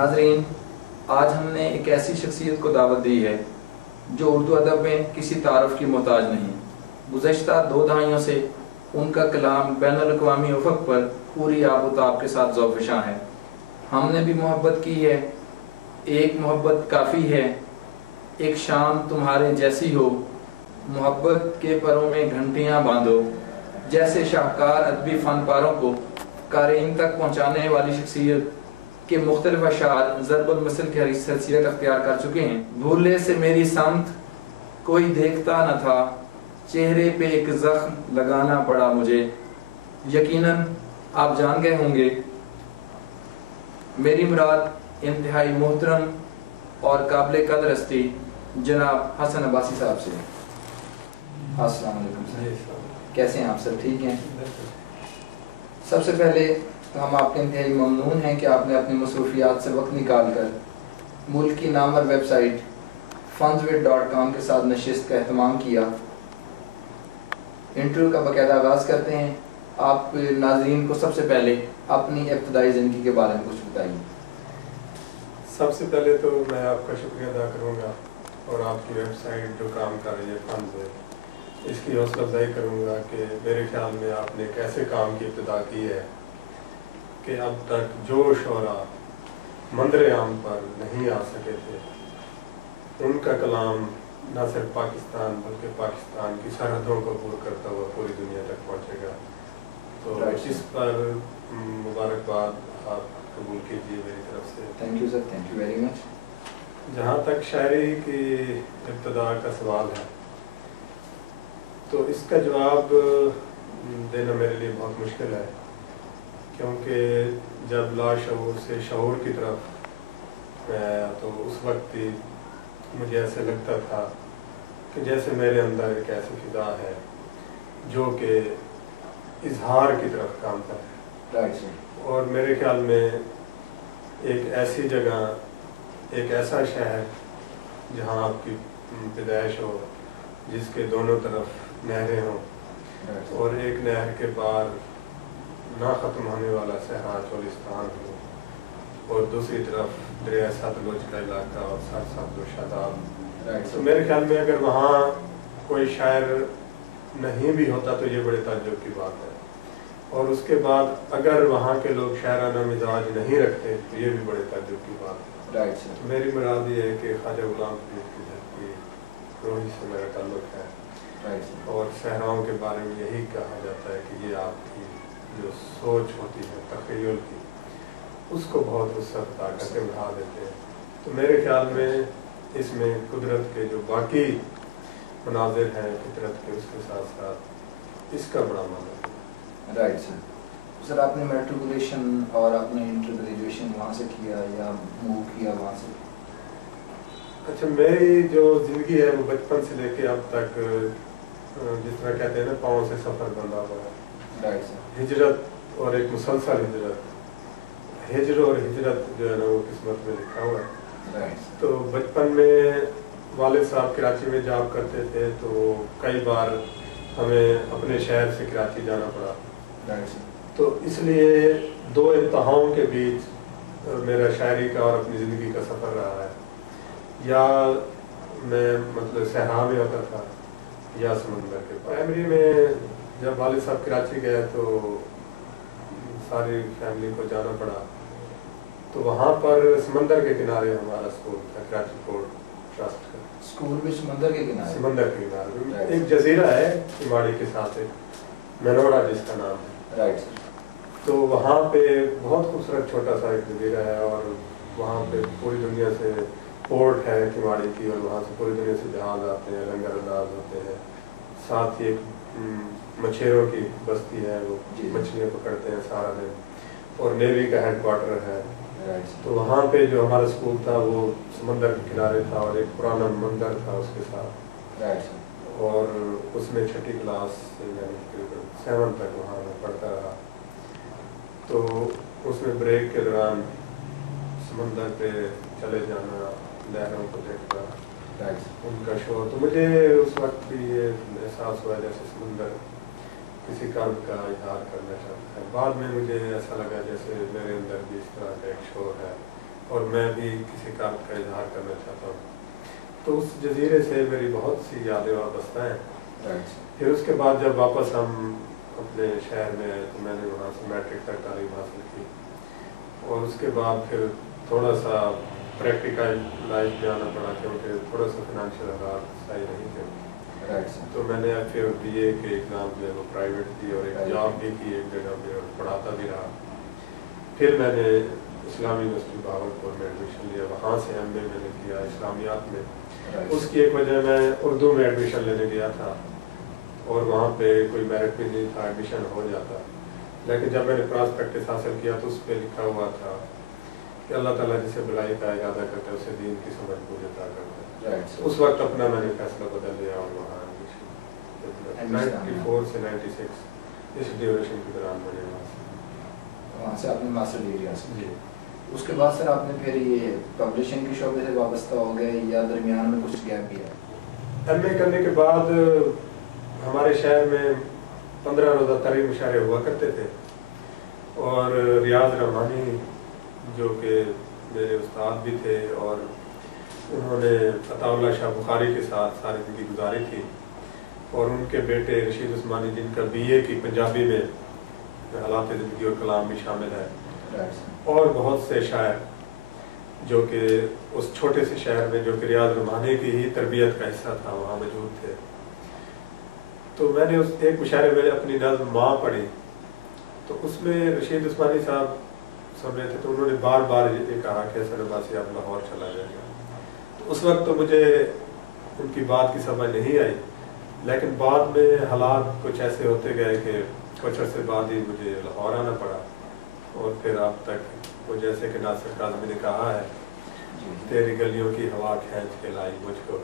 ناظرین، آج ہم نے ایک ایسی شخصیت کو دعوت دی ہے جو اردو ادب میں کسی تعارف کی محتاج نہیں۔ گزشتہ 2 دہائیوں سے ان کا کلام بین الاقوامی افق پر پوری آب و تاب کے ساتھ ذوفشاں ہے۔ ہم نے بھی محبت کی ہے، ایک محبت کافی ہے، ایک شام تمہارے جیسی ہو، محبت کے پروں میں گھنٹیاں باندھو۔ جیسے شاہکار ادبی فن پاروں کو قارئین تک پہنچانے والی شخصیت کے مختلف اشعار ضرب المثل کی حیثیت اختیار کر چکے ہیں۔ بھولے سے میری سمت کوئی دیکھتا نہ تھا، چہرے پہ ایک زخم لگانا پڑا مجھے۔ یقیناً آپ جان گئے ہوں گے میری مراد انتہائی محترم اور قابل قدر ہستی جناب حسن عباسی صاحب سے۔ السلام علیکم سر، کیسے ہیں آپ؟ سب ٹھیک ہیں؟ سب سے پہلے تو ہم آپ کے انتہائی ممنون ہیں کہ آپ نے اپنی مصروفیات سے وقت نکال کر ملک کی نامور ویب سائٹ fundswith.com کے ساتھ نشست کا اہتمام کیا۔ انٹرویو کا باقاعدہ آغاز کرتے ہیں۔ آپ ناظرین کو سب سے پہلے اپنی ابتدائی زندگی کے بارے میں کچھ بتائیے۔ سب سے پہلے تو میں آپ کا شکریہ ادا کروں گا اور آپ کی ویب سائٹ جو کام کر رہی ہے فنڈز، اس کی حوصلہ افزائی کروں گا کہ میرے خیال میں آپ نے ایک ایسے کام کی ابتدا کی ہے کہ اب تک جو شعراء منظر عام پر نہیں آ سکے تھے ان کا کلام نہ صرف پاکستان بلکہ پاکستان کی سرحدوں کو عبور کرتا ہوا پوری دنیا تک پہنچے گا۔ تو اس پر مبارکباد آپ قبول کیجیے میری طرف سے۔ Thank you sir, thank you very much. جہاں تک شاعری کی ابتدا کا سوال ہے تو اس کا جواب دینا میرے لیے بہت مشکل ہے، کیونکہ جب لاشعور سے شعور کی طرف میں آیا تو اس وقت ہی مجھے ایسے لگتا تھا کہ جیسے میرے اندر ایک ایسی فضا ہے جو کہ اظہار کی طرف کام کرتا ہے، اور میرے خیال میں ایک ایسی جگہ، ایک ایسا شہر جہاں آپ کی پیدائش ہو، جس کے دونوں طرف نہریں ہوں اور ایک نہر کے پار نہ ختم ہونے والا صحرا چولستان ہو اور دوسری طرف دریا ستلج کا علاقہ اور سرسبز و شاداب۔ تو میرے خیال میں اگر وہاں کوئی شاعر نہیں بھی ہوتا تو یہ بڑے تعجب کی بات ہے، اور اس کے بعد اگر وہاں کے لوگ شاعرانہ مزاج نہیں رکھتے تو یہ بھی بڑے تعجب کی بات ہے۔ میری مراد یہ ہے کہ خواجہ غلام فرید کی دھرتی روحی سے میرا تعلق ہے، اور صحراؤں کے بارے میں یہی کہا جاتا ہے کہ یہ آپ کی جو سوچ ہوتی ہے تخیل کی، اس کو بہت وسعت عطا کر کے بڑھا دیتے ہیں۔ تو میرے خیال میں اس میں قدرت کے جو باقی مناظر ہیں فطرت کے، اس کے ساتھ ساتھ اس کا بڑا مدد ہے۔ Right sir. سر آپ نے میٹریکولیشن اور اپنے انٹر گریجویشن وہاں سے کیا یا موو کیا وہاں سے؟ اچھا، میری جو زندگی ہے وہ بچپن سے لے کے اب تک جس طرح کہتے ہیں نا پاؤں سے سفر بندھا ہوا ہے۔ Right sir. ہجرت اور ایک مسلسل ہجرت، ہجر اور ہجرت جو ہے نا وہ قسمت میں لکھا ہوا ہے۔ تو بچپن میں والد صاحب کراچی میں جاب کرتے تھے تو کئی بار ہمیں اپنے شہر سے کراچی جانا پڑا، تو اس لیے 2 انتہاؤں کے بیچ میرا شاعری کا اور اپنی زندگی کا سفر رہا ہے۔ یا میں مطلب صحرا میں ہوتا تھا یا سمندر کے پرائمری میں جب والد صاحب کراچی گئے تو ساری فیملی کو جانا پڑا، تو وہاں پر سمندر کے کنارے ہمارا اسکول تھا، کراچی پورٹ ٹرسٹ کا اسکول بھی سمندر کے کنارے؟ سمندر کے کنارے ایک جزیرہ ہے کماڑی کے ساتھ، ایک منوڑا جس کا نام ہے۔ Right sir. تو وہاں پہ بہت خوبصورت چھوٹا سا ایک جزیرہ ہے، اور وہاں پہ پوری دنیا سے پورٹ ہے کماڑی کی، اور وہاں سے پوری دنیا سے جہاز آتے ہیں، لنگر انداز ہوتے ہیں، ساتھ ہی ایک مچھیروں کی بستی ہے، وہ مچھلیاں پکڑتے ہیں سارا دن، اور نیوی کا ہیڈ کوارٹر ہے۔ تو وہاں پہ جو ہمارا اسکول تھا وہ سمندر کے کنارے تھا، اور ایک پرانا مندر تھا اس کے ساتھ، اور اس میں 6ٹھی کلاس سے یعنی 7 تک وہاں میں پڑھتا رہا۔ تو اس میں بریک کے دوران سمندر پہ چلے جانا، لہروں کو دیکھنا، ان کا شور، تو مجھے اس وقت بھی یہ احساس ہوا جیسے سمندر کسی کام کا اظہار کرنا چاہتا ہے۔ بعد میں مجھے ایسا لگا جیسے میرے اندر بھی اس طرح کا ایک شور ہے اور میں بھی کسی کام کا اظہار کرنا چاہتا ہوں. تو اس جزیرے سے میری بہت سی یادیں وابستہ ہیں. پھر اس کے بعد جب واپس ہم اپنے شہر میں آئے تو میں نے وہاں سے میٹرک تک تعلیم حاصل کی اور اس کے بعد پھر تھوڑا سا پریکٹیکل لائف میں آنا پڑا کیونکہ تھوڑا سا فائنینشیل حالات صحیح نہیں تھے. تو میں نے پھر بی اے کے ایگزام جو ہے وہ پرائیویٹ دی اور ایک جاب بھی کی ایک جگہ پہ اور پڑھاتا بھی رہا. پھر میں نے اسلامی یونیورسٹی بہاولپور میں ایڈمیشن لیا. وہاں سے ایم اے میں نے کیا اسلامیات میں. اس کی ایک وجہ میں اردو میں ایڈمیشن لینے گیا تھا اور وہاں پہ کوئی میرٹ بھی نہیں تھا, ایڈمیشن ہو جاتا. لیکن جب میں نے پراسپیکٹس حاصل کیا تو اس پہ لکھا ہوا تھا کہ اللہ تعالیٰ جسے بلائی کا ارادہ کرتا ہے اسے دین کی سمجھ مجھے عطا کرتا ہے. اس وقت اپنا میں نے فیصلہ بدل لیا اور وہاں 94 سے 96 اس ڈیوریشن کے دوران میں نے وہاں سے آپ نے ماسٹر ڈگری حاصل جی. اس کے بعد سر آپ نے پھر یہ پبلشنگ کے شعبے سے وابستہ ہو گئے یا درمیان میں کچھ گیپ بھی ہے؟ ایم اے کرنے کے بعد ہمارے شہر میں 15 روزہ تقریری مشاعرے ہوا کرتے تھے اور ریاض رحمانی جو کہ میرے استاد بھی تھے اور انہوں نے عطا اللہ شاہ بخاری کے ساتھ ساری زندگی گزاری تھی اور ان کے بیٹے رشید عثمانی جن کا بی اے کی پنجابی میں حالات زندگی اور کلام بھی شامل ہے اور بہت سے شاعر جو کہ اس چھوٹے سے شہر میں جو کہ ریاض رحمانی کی ہی تربیت کا حصہ تھا وہاں موجود تھے. تو میں نے اس ایک مشاعرے میں اپنی نظم ماں پڑھی تو اس میں رشید عثمانی صاحب سن رہے تھے تو انہوں نے بار بار یہ کہا کہ حسن عباسی اب لاہور چلا جائے گا. اس وقت تو مجھے ان کی بات کی سمجھ نہیں آئی لیکن بعد میں حالات کچھ ایسے ہوتے گئے کہ کچھ عرصے بعد ہی مجھے لاہور آنا پڑا اور پھر اب تک وہ جیسے کہ ناصر کاظمی نے کہا ہے تیری گلیوں کی ہوا کھینچ کے لائی مجھ کو.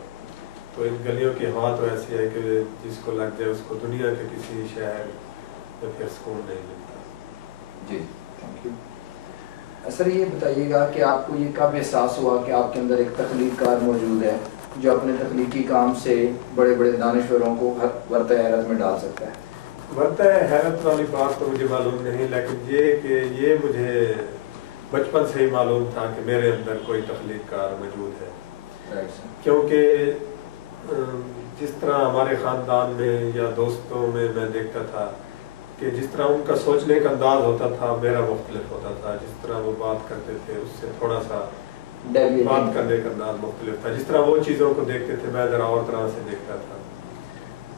تو ان گلیوں کی ہوا تو ایسی ہے کہ جس کو لگ جائے اس کو دنیا کے کسی شہر میں پھر سکون نہیں ملتا. جی تھینک یو. سر یہ بتائیے گا کہ آپ کو یہ کب احساس ہوا کہ آپ کے اندر ایک تخلیق کار موجود ہے جو اپنے تخلیقی کام سے بڑے بڑے دانشوروں کو ورطہ حیرت میں ڈال سکتا ہے؟ ورطہ حیرت والی بات تو مجھے معلوم نہیں لیکن یہ کہ یہ مجھے بچپن سے ہی معلوم تھا کہ میرے اندر کوئی تخلیق کار موجود ہے. کیونکہ جس طرح ہمارے خاندان میں یا دوستوں میں دیکھتا تھا کہ جس طرح ان کا سوچنے کا انداز ہوتا تھا میرا مختلف ہوتا تھا. جس طرح وہ بات کرتے تھے اس سے تھوڑا سا بات کرنے کا انداز مختلف تھا. جس طرح وہ چیزوں کو دیکھتے تھے میں ذرا اور طرح سے دیکھتا تھا.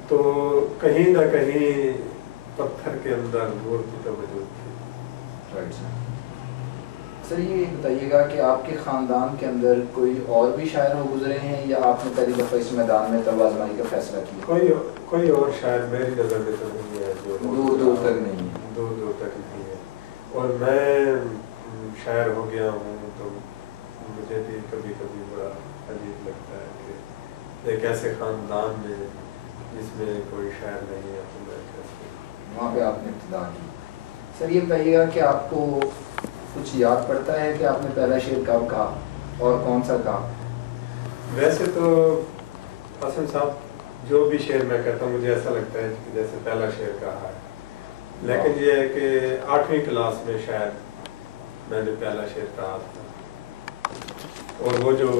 تو کہیں نہ کہیں پتھر کے اندر مورتی تو موجود تھی. سر یہ بتائیے گا کہ آپ کے خاندان کے اندر کوئی اور بھی شاعر ہو گزرے ہیں یا آپ نے پہلی دفعہ اس میدان میں تلوار آزمائی کا فیصلہ کیا؟ کوئی اور شاعر میری نظر میں تو نہیں ہے جو دور تک نہیں ہے. دور تک نہیں ہے. اور میں شاعر ہو گیا ہوں تو مجھے بھی کبھی کبھی بڑا عجیب لگتا ہے کہ ایک ایسے خاندان میں جس میں کوئی شاعر نہیں ہے تو میں کیسے وہاں پہ آپ نے ابتدا کی. سر یہ بتائیے گا کہ آپ کو کچھ یاد پڑتا ہے کہ آپ نے پہلا شعر کب کہا اور کون سا کہا؟ ویسے تو حسن صاحب جو بھی شعر میں کہتا ہوں مجھے ایسا لگتا ہے کہ جیسے پہلا شعر کہا ہے. لیکن یہ ہے کہ 8ویں کلاس میں شاید میں نے پہلا شعر کہا تھا اور وہ جو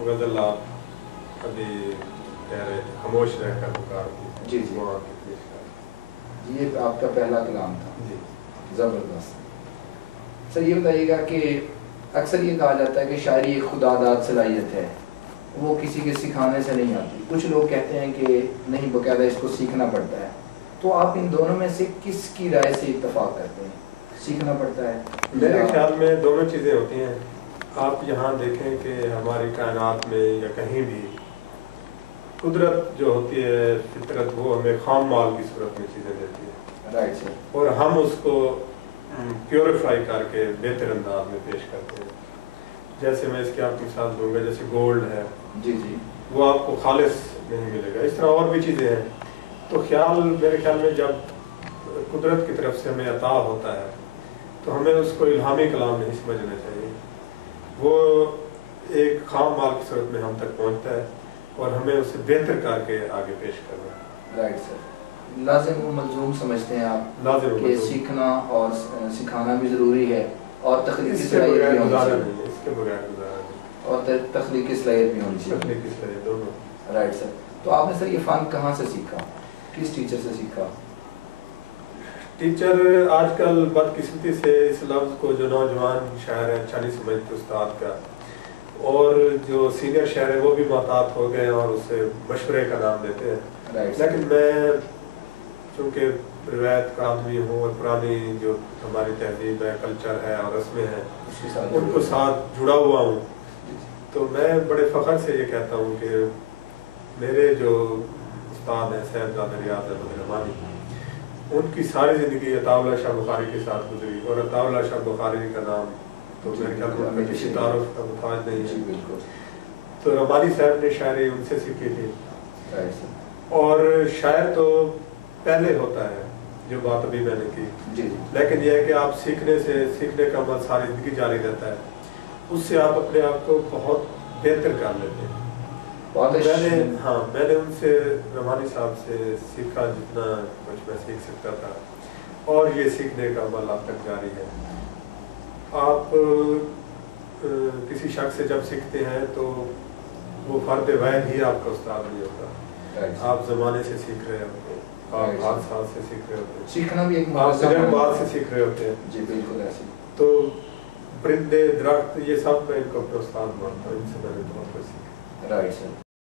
غزل آپ ابھی کہہ رہے تھے خاموش رہ کر پکار دی. جی جی وہ آپ کی پیش کر یہ آپ کا پہلا کلام تھا. جی زبردست. سر یہ بتائیے گا کہ اکثر یہ کہا جاتا ہے کہ شاعری ایک خدا داد صلاحیت ہے, وہ کسی کے سکھانے سے نہیں آتی. کچھ لوگ کہتے ہیں کہ نہیں باقاعدہ اس کو سیکھنا پڑتا ہے. تو آپ ان دونوں میں سے کس کی رائے سے اتفاق کرتے ہیں؟ سیکھنا پڑتا ہے؟ میرے خیال میں دونوں چیزیں ہوتی ہیں. آپ یہاں دیکھیں کہ ہماری کائنات میں یا کہیں بھی قدرت جو ہوتی ہے فطرت وہ ہمیں خام مال کی صورت میں چیزیں دیتی ہے. Right sir. اور ہم اس کو پیوریفائی کر کے بہتر انداز میں پیش کرتے ہیں. جیسے میں اس کی آپ کی مثال دوں گا, جیسے گولڈ ہے جی جی وہ آپ کو خالص نہیں ملے گا. اس طرح اور بھی چیزیں ہیں. تو میرے خیال میں جب قدرت کی طرف سے ہمیں عطا ہوتا ہے تو ہمیں اس کو الہامی کلام نہیں سمجھنا چاہیے. وہ ایک خام مال کی صورت میں ہم تک پہنچتا ہے اور ہمیں اسے بہتر کر کے آگے پیش کرنا ہے. Right sir. لازم و ملزوم سمجھتے ہیں آپ لازم کہ سیکھنا اور سکھانا بھی ضروری ہے اور تخلیقی صلاحیت بھی ہونی چاہیے. اس کے بغیر گزارا نہیں. اور تخلیقی صلاحیت بھی ہونی چاہیے. تخلیقی صلاحیت دونوں. Right sir. تو آپ نے سر یہ فن کہاں سے سیکھا, کس ٹیچر سے سیکھا؟ ٹیچر آج کل بدقسمتی سے اس لفظ کو جو نوجوان شاعر ہیں اچھا نہیں سمجھتے استاد کا, اور جو سینئر شاعر ہیں وہ بھی محتاط ہو گئے اور اسے مشورے کا نام دیتے ہیں. لیکن میں چونکہ روایت کا آدمی ہوں اور پرانی جو ہماری تہذیب ہے, کلچر ہے اور رسمیں ہیں ان کو ساتھ جڑا ہوا ہوں, تو میں بڑے فخر سے یہ کہتا ہوں کہ میرے جو استاد ہیں صاحبزادہ ریاض احمد رحمانی, ان کی ساری زندگی عطاء اللہ شاہ بخاری کے ساتھ گزری, اور عطاء اللہ شاہ بخاری کا نام تو میرے خیال میں کسی تعارف کا محتاج نہیں ہے. تو رحمانی صاحب نے شاعری ان سے سیکھی تھی. اور شاعر تو پہلے ہوتا ہے, جو بات ابھی میں نے کی, لیکن یہ ہے کہ آپ سیکھنے کا عمل ساری زندگی جاری رہتا ہے, اس سے آپ اپنے آپ کو بہت بہتر کر لیتے ہیں. میں نے ان سے رحمانی صاحب سے سیکھا جتنا کچھ میں سیکھ سکتا تھا, اور یہ سیکھنے کا عمل اب تک جاری ہے. آپ کسی شخص سے جب سیکھتے ہیں تو وہ فرد واحد ہی آپ کا استاد نہیں ہوتا, آپ زمانے سے سیکھ رہے ہوتے ہیں, آپ حادثات سے سیکھ رہے ہوتے ہیں, سیکھنا بھی ایک آپ تجربات سے سیکھ رہے ہوتے ہیں. جی بالکل ایسے. تو پرندے, درخت, یہ سب میں ان کو اپنا استاد مانتا ہوں, ان سے میں نے بہت کچھ سیکھا. Right sir.